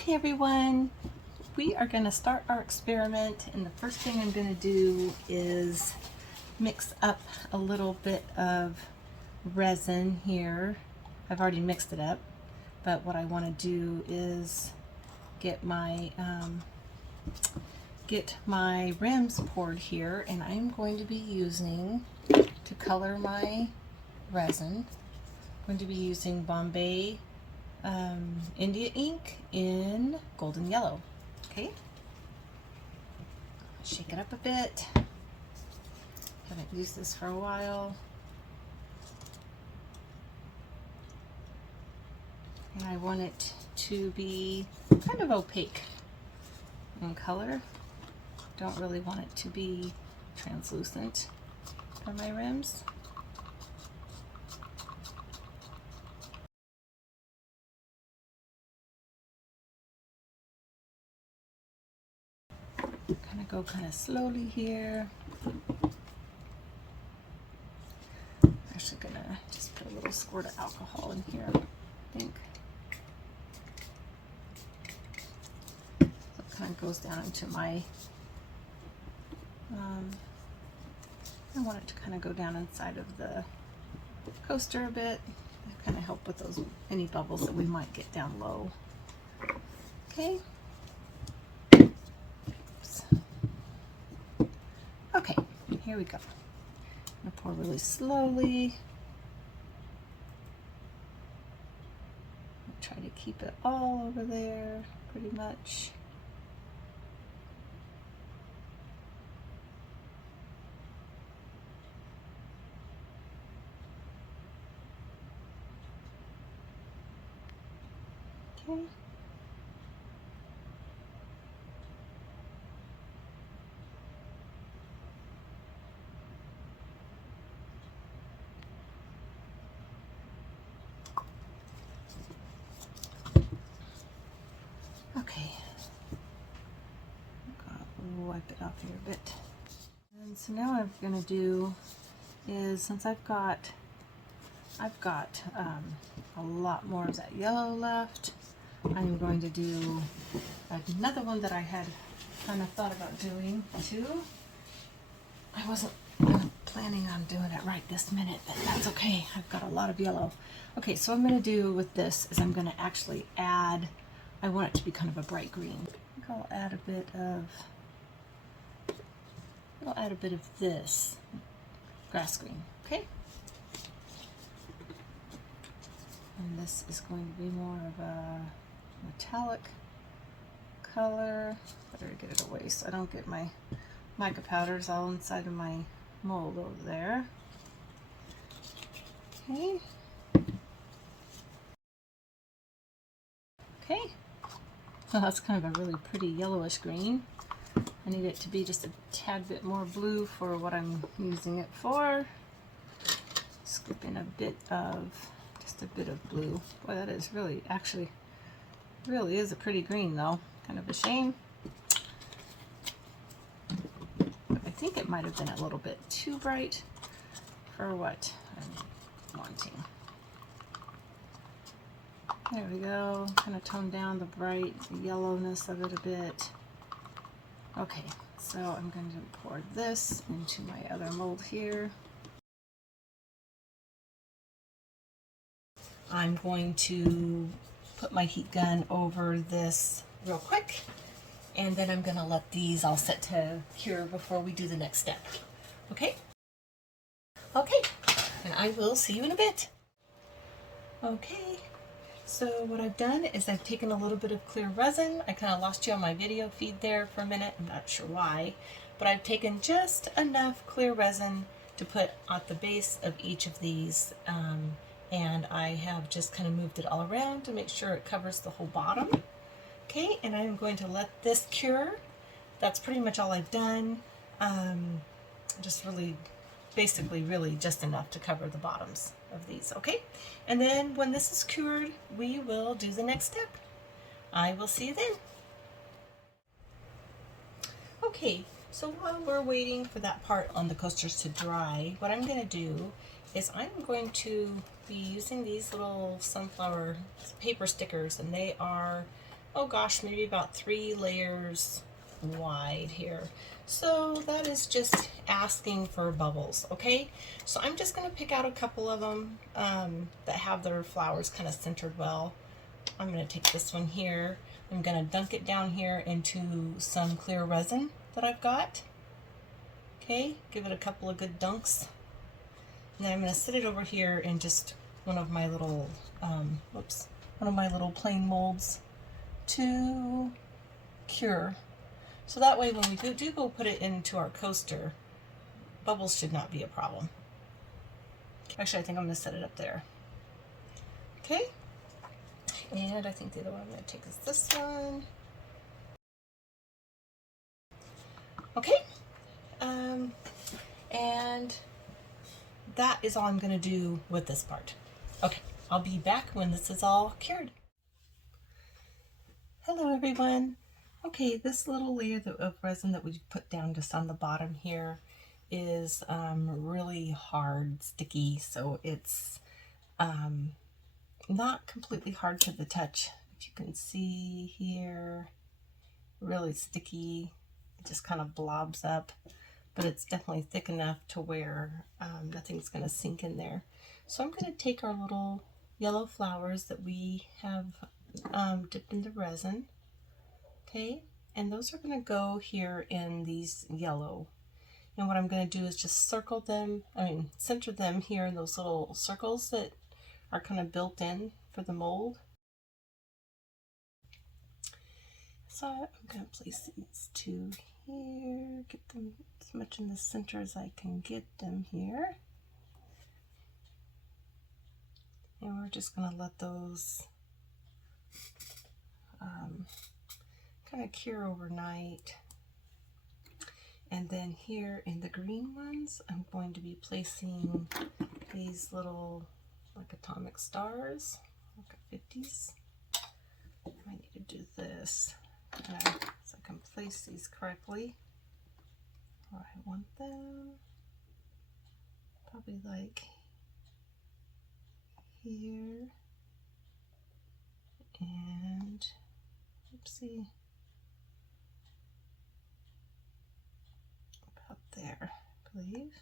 Okay everyone, we are going to start our experiment, and the first thing I'm going to do is mix up a little bit of resin here. I've already mixed it up, but what I want to do is get my rims poured here, and I'm going to be using, to color my resin, I'm going to be using Bombay India ink in golden yellow. Okay, shake it up a bit. Haven't used this for a while, and I want it to be kind of opaque in color. Don't really want it to be translucent for my rims. Kind of go kind of slowly here. Actually gonna just put a little squirt of alcohol in here, I think. So it kind of goes down into my, I want it to kind of go down inside of the coaster a bit. Kind of help with those any bubbles that we might get down low. Okay. Okay, here we go. I'm gonna pour really slowly. Try to keep it all over there, pretty much. Okay. Okay, I'll wipe it off here a bit. And so now what I'm going to do is, since I've got a lot more of that yellow left, I'm going to do another one that I had kind of thought about doing too. I wasn't planning on doing it right this minute, but that's okay. I've got a lot of yellow. Okay, so what I'm going to do with this is I'm going to actually add, I want it to be kind of a bright green. I think I'll add a bit of this grass green, okay? And this is going to be more of a metallic color. Better get it away so I don't get my mica powders all inside of my mold over there. Okay. Okay. Well, that's kind of a really pretty yellowish green. I need it to be just a tad bit more blue for what I'm using it for. Scoop in just a bit of blue. Boy, that is really, actually, really is a pretty green though. Kind of a shame. But I think it might have been a little bit too bright for what I'm wanting. There we go. Kind of tone down the bright yellowness of it a bit. Okay, so I'm going to pour this into my other mold here. I'm going to put my heat gun over this real quick, and then I'm going to let these all set to cure before we do the next step. Okay? Okay, and I will see you in a bit. Okay, so what I've done is I've taken a little bit of clear resin. I kind of lost you on my video feed there for a minute. I'm not sure why, but I've taken just enough clear resin to put at the base of each of these, and I have just kind of moved it all around to make sure it covers the whole bottom. Okay, and I'm going to let this cure. That's pretty much all I've done. Just really, basically really just enough to cover the bottoms of these, okay? And then when this is cured, we will do the next step. I will see you then. Okay, so while we're waiting for that part on the coasters to dry, what I'm going to do is I'm going to be using these little sunflower paper stickers, and they are oh gosh, maybe about 3 layers wide here. So that is just asking for bubbles, okay? So I'm just gonna pick out a couple of them that have their flowers kind of centered well. I'm gonna take this one here. I'm gonna dunk it down here into some clear resin that I've got. Okay, give it a couple of good dunks. And then I'm gonna sit it over here in just one of my little, one of my little plain molds to cure. So that way when we do go put it into our coaster, bubbles should not be a problem. Actually, I think I'm gonna set it up there. Okay, and I think the other one I'm gonna take is this one. Okay, and that is all I'm gonna do with this part. Okay, I'll be back when this is all cured. Hello everyone. Okay, this little layer of resin that we put down just on the bottom here is really hard, sticky, so it's not completely hard to the touch. If you can see here, really sticky, it just kind of blobs up, but it's definitely thick enough to where nothing's going to sink in there. So I'm going to take our little yellow flowers that we have dipped in the resin, okay, and those are going to go here in these yellow. And what I'm going to do is just circle them, center them here in those little circles that are kind of built in for the mold. So I'm going to place these two here, get them as much in the center as I can get them here. And we're just going to let those kind of cure overnight. And then here in the green ones, I'm going to be placing these little like atomic stars, like 50s. I need to do this so I can place these correctly where I want them. Probably like here and oopsie, about there, I believe.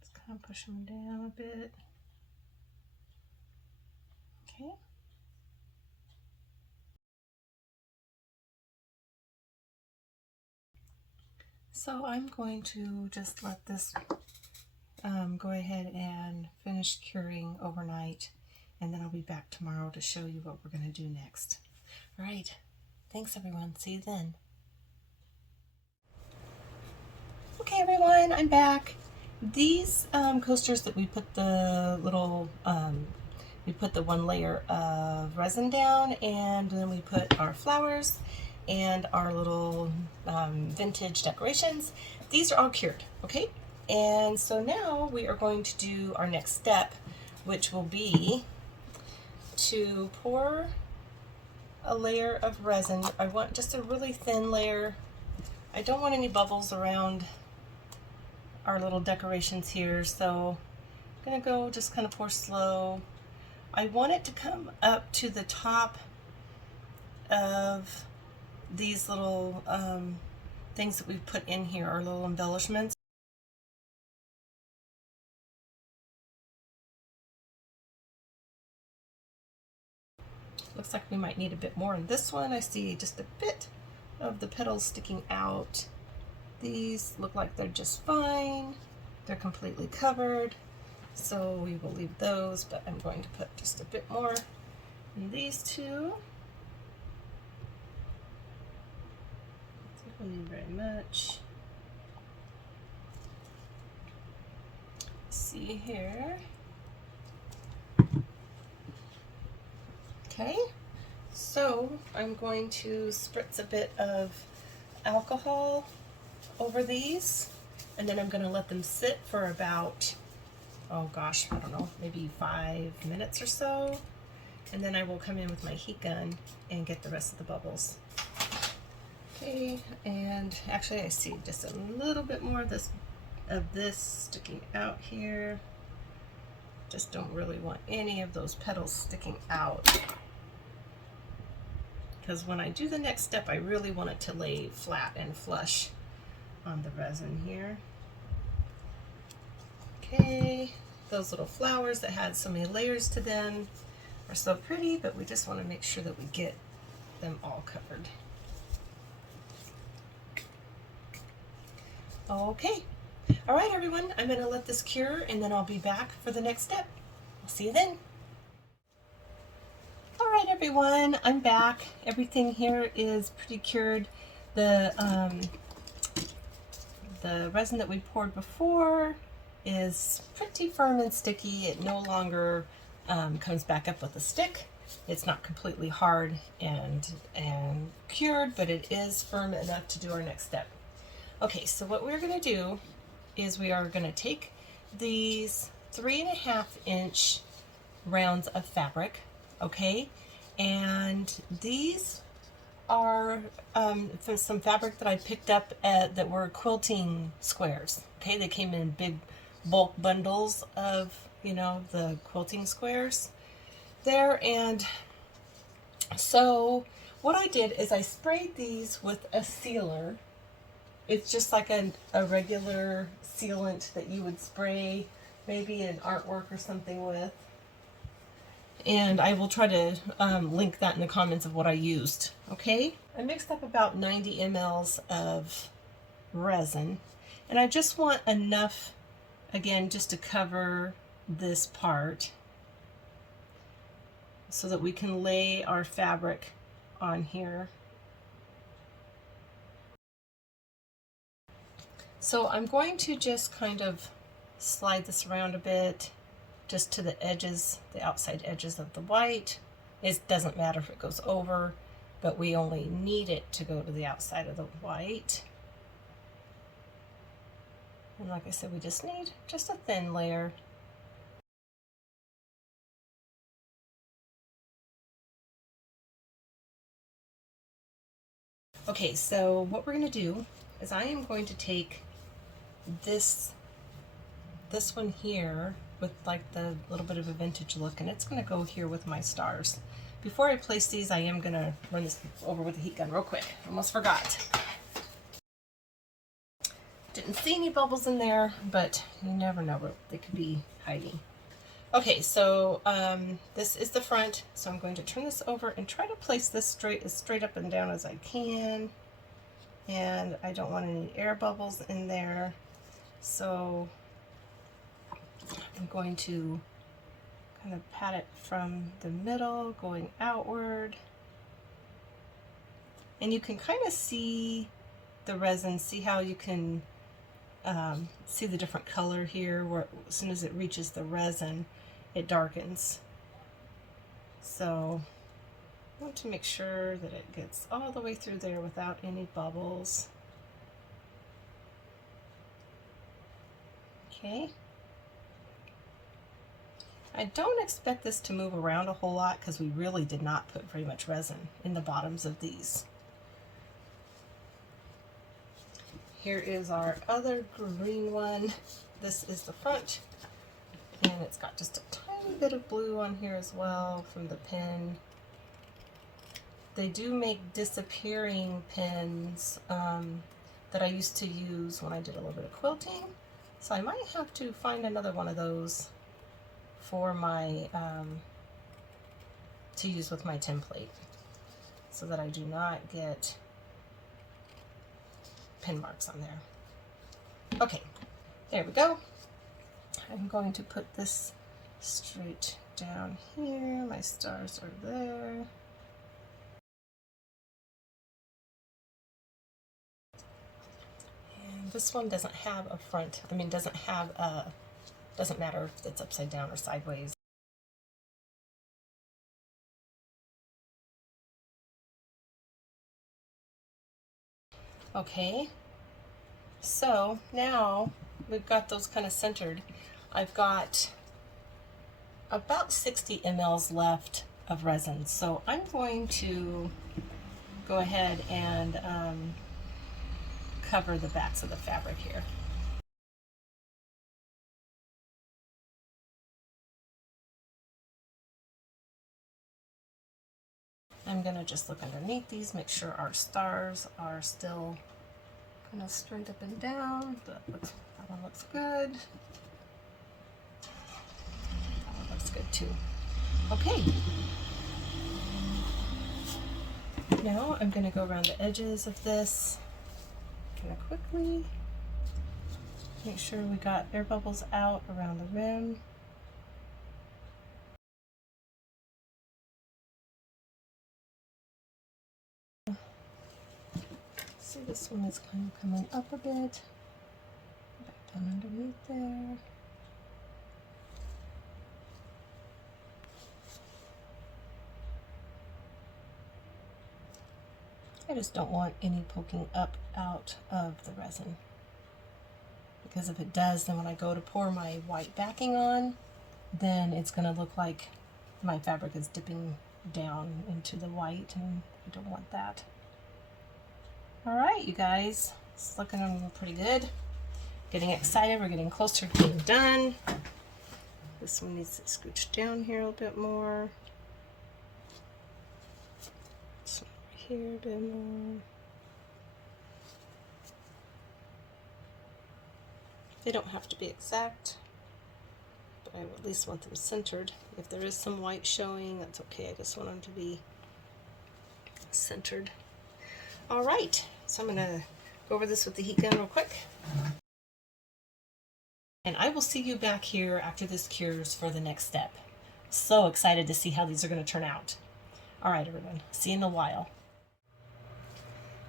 Just kind of push them down a bit. Okay. So I'm going to just let this go ahead and finish curing overnight, and then I'll be back tomorrow to show you what we're going to do next. All right. Thanks everyone. See you then. Okay everyone, I'm back. These coasters that we put the little, we put the one layer of resin down, and then we put our flowers and our little vintage decorations. These are all cured, okay? And so now we are going to do our next step, which will be to pour a layer of resin. I want just a really thin layer. I don't want any bubbles around our little decorations here, so I'm gonna go just kind of pour slow. I want it to come up to the top of these little things that we've put in here, our little embellishments. Looks like we might need a bit more in this one. I see just a bit of the petals sticking out. These look like they're just fine. They're completely covered, so we will leave those, but I'm going to put just a bit more in these two. Don't need very much. See here. Okay, so I'm going to spritz a bit of alcohol over these, and then I'm going to let them sit for about, oh gosh, I don't know, maybe 5 minutes or so, and then I will come in with my heat gun and get the rest of the bubbles. Okay, and actually I see just a little bit more of this sticking out here. Just don't really want any of those petals sticking out, because when I do the next step, I really want it to lay flat and flush on the resin here. Okay, those little flowers that had so many layers to them are so pretty, but we just want to make sure that we get them all covered. Okay, all right everyone, I'm going to let this cure and then I'll be back for the next step. I'll see you then. All right everyone, I'm back. Everything here is pretty cured. The resin that we poured before is pretty firm and sticky. It no longer comes back up with a stick. It's not completely hard and cured, but it is firm enough to do our next step. Okay, so what we're going to do is we are going to take these 3.5 inch rounds of fabric, okay, and these are some fabric that I picked up that were quilting squares. Okay, they came in big bulk bundles of, you know, the quilting squares there. And so what I did is I sprayed these with a sealer. It's just like a regular sealant that you would spray maybe in artwork or something with. And I will try to link that in the comments of what I used. Okay, I mixed up about 90 mLs of resin, and I just want enough, again, just to cover this part so that we can lay our fabric on here. So I'm going to just kind of slide this around a bit, just to the edges, the outside edges of the white. It doesn't matter if it goes over, but we only need it to go to the outside of the white. And like I said, we just need just a thin layer. Okay, so what we're going to do is I am going to take this one here with like the little bit of a vintage look, and it's going to go here with my stars. Before I place these, I am going to run this over with a heat gun real quick. Almost forgot. Didn't see any bubbles in there, but you never know where they could be hiding. Okay, so this is the front, so I'm going to turn this over and try to place this as straight up and down as I can. And I don't want any air bubbles in there, so I'm going to kind of pat it from the middle going outward. And you can kind of see the resin, see how you can see the different color here, where as soon as it reaches the resin, it darkens. So I want to make sure that it gets all the way through there without any bubbles. Okay. I don't expect this to move around a whole lot because we really did not put very much resin in the bottoms of these. Here is our other green one. This is the front, and it's got just a tiny bit of blue on here as well from the pin. They do make disappearing pins that I used to use when I did a little bit of quilting, so I might have to find another one of those for my to use with my template, so that I do not get pin marks on there. Okay, there we go. I'm going to put this straight down here. My stars are there. And this one doesn't have a front, doesn't have a, doesn't matter if it's upside down or sideways. Okay, so now we've got those kind of centered. I've got about 60 mLs left of resin, so I'm going to go ahead and cover the backs of the fabric here. I'm gonna just look underneath these, make sure our stars are still kind of straight up and down. That one looks good. That one looks good too. Okay. Now I'm gonna go around the edges of this kind of quickly. Make sure we got air bubbles out around the rim. See, this one is kind of coming up a bit. Back down underneath there. I just don't want any poking up out of the resin, because if it does, then when I go to pour my white backing on, then it's going to look like my fabric is dipping down into the white, and I don't want that. All right, you guys, it's looking pretty good. Getting excited, we're getting closer to being done. This one needs to scooch down here a little bit more. This one over here a bit more. They don't have to be exact, but I at least want them centered. If there is some white showing, that's okay. I just want them to be centered. All right, so I'm gonna go over this with the heat gun real quick. And I will see you back here after this cures for the next step. So excited to see how these are gonna turn out. All right, everyone, see you in a while.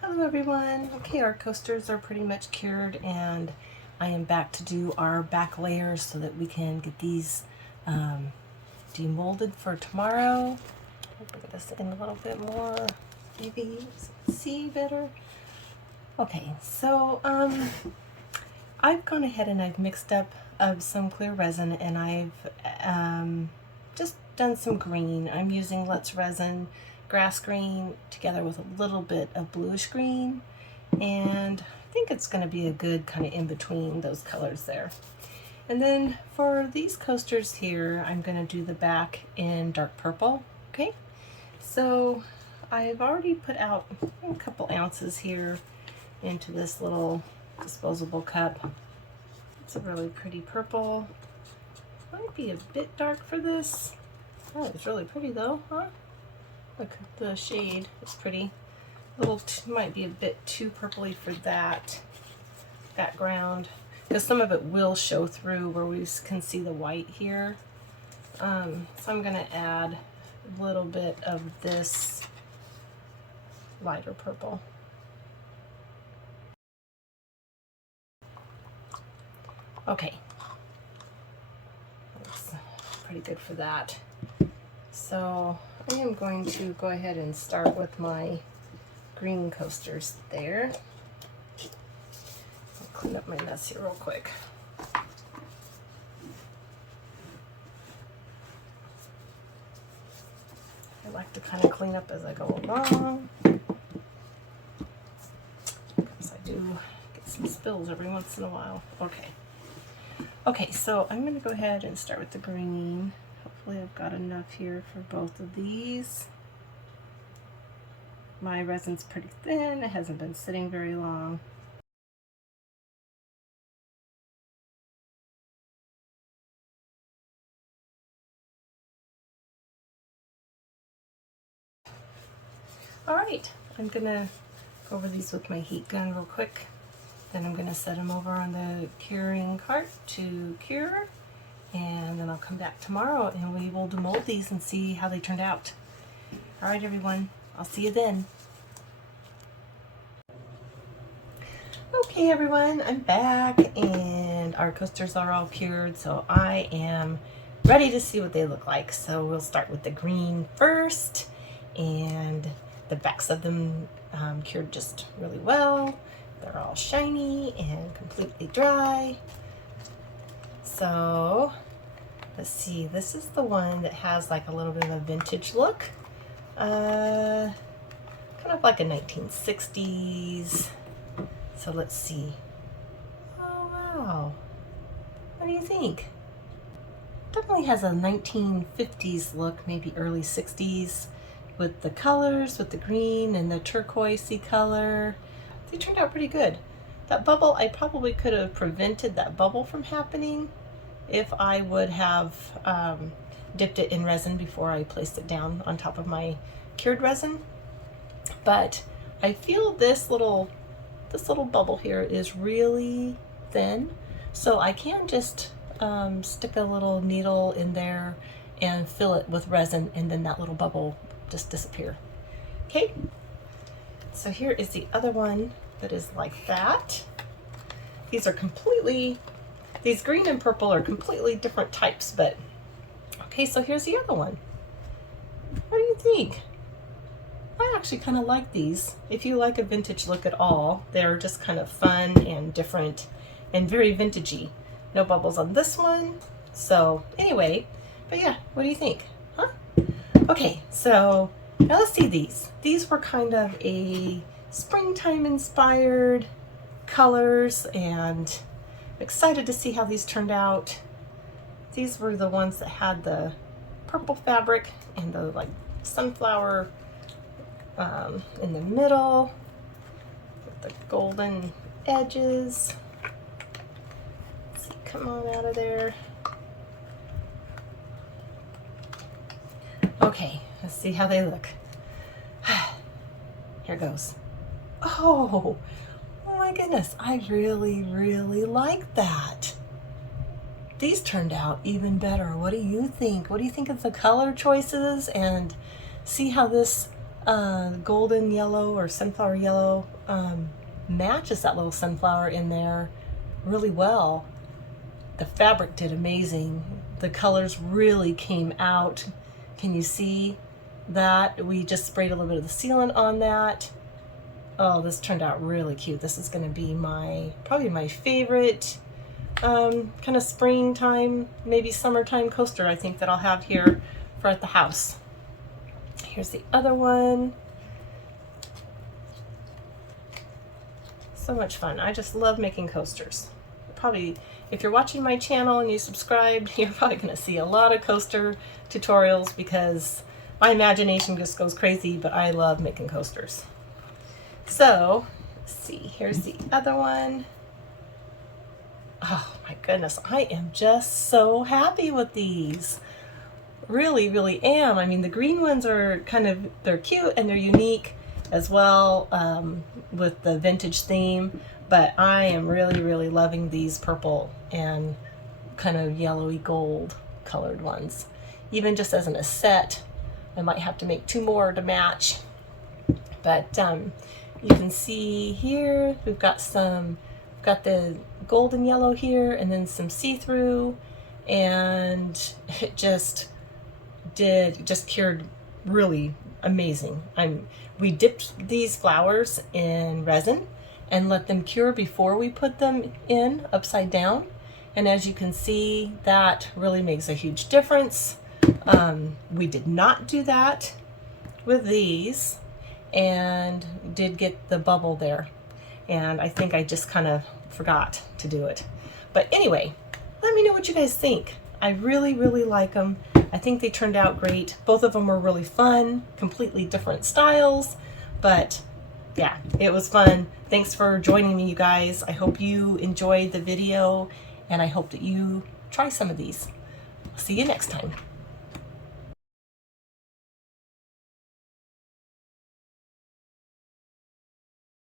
Hello, everyone. Okay, our coasters are pretty much cured, and I am back to do our back layers so that we can get these demolded for tomorrow. I'll bring this in a little bit more, maybe you can see better. Okay, so I've gone ahead and I've mixed up some clear resin, and I've just done some green. I'm using Let's Resin grass green together with a little bit of bluish green, and I think it's going to be a good kind of in between those colors there. And then for these coasters here, I'm going to do the back in dark purple. Okay, so I've already put out a couple ounces here into this little disposable cup. It's a really pretty purple. Might be a bit dark for this. Oh, it's really pretty though, huh? Look, the shade is pretty. Might be a bit too purpley for that background, because some of it will show through where we can see the white here. So I'm going to add a little bit of this lighter purple. Okay, that's pretty good for that. So I am going to go ahead and start with my green coasters there. I'll clean up my mess here real quick. I like to kind of clean up as I go along, because I do get some spills every once in a while. Okay, so I'm going to go ahead and start with the green. Hopefully I've got enough here for both of these. My resin's pretty thin, it hasn't been sitting very long. Alright, I'm gonna go over these with my heat gun real quick. Then I'm gonna set them over on the curing cart to cure, and then I'll come back tomorrow and we will demold these and see how they turned out. Alright, everyone, I'll see you then. Okay, everyone, I'm back and our coasters are all cured, so I am ready to see what they look like. So we'll start with the green first, and the backs of them cured just really well. They're all shiny and completely dry. So let's see, this is the one that has like a little bit of a vintage look. Kind of like a 1960s. So let's see. Oh wow. What do you think? Definitely has a 1950s look, maybe early 60s. with the colors, with the green and the turquoisey color. They turned out pretty good. That bubble, I probably could have prevented that bubble from happening if I would have dipped it in resin before I placed it down on top of my cured resin. But I feel this little bubble here is really thin, so I can just stick a little needle in there and fill it with resin, and then that little bubble just disappear. Okay, so here is the other one that is like that. These green and purple are completely different types, but okay, so here's the other one. What do you think? I actually kind of like these. If you like a vintage look at all, they're just kind of fun and different and very vintagey. No bubbles on this one. So anyway, but yeah, what do you think? Huh? Okay, so now let's see these. These were kind of a springtime inspired colors, and I'm excited to see how these turned out. These were the ones that had the purple fabric and the like sunflower in the middle with the golden edges. Let's see, come on out of there. Okay, let's see how they look. Here goes. Oh my goodness, I really, really like that. These turned out even better. What do you think? What do you think of the color choices? And see how this golden yellow or sunflower yellow matches that little sunflower in there really well. The fabric did amazing. The colors really came out. Can you see that? We just sprayed a little bit of the sealant on that. Oh, this turned out really cute. This is going to be probably my favorite kind of springtime, maybe summertime coaster I think that I'll have here for at the house. Here's the other one. So much fun. I just love making coasters. Probably, if you're watching my channel and you subscribed, you're probably going to see a lot of coaster tutorials because my imagination just goes crazy, but I love making coasters. So, let's see, here's the other one. Oh my goodness, I am just so happy with these. Really, really am. I mean, the green ones are they're cute and they're unique as well with the vintage theme, but I am really, really loving these purple and kind of yellowy gold colored ones. Even just as a set, I might have to make 2 more to match. But you can see here, we've got the golden yellow here and then some see-through, and it just cured really amazing. We dipped these flowers in resin and let them cure before we put them in upside down, and as you can see, that really makes a huge difference. We did not do that with these and did get the bubble there, and I think I just kind of forgot to do it. But anyway, let me know what you guys think. I really, really like them. I think they turned out great. Both of them were really fun, completely different styles, but yeah, it was fun. Thanks for joining me, you guys. I hope you enjoyed the video, and I hope that you try some of these. I'll see you next time.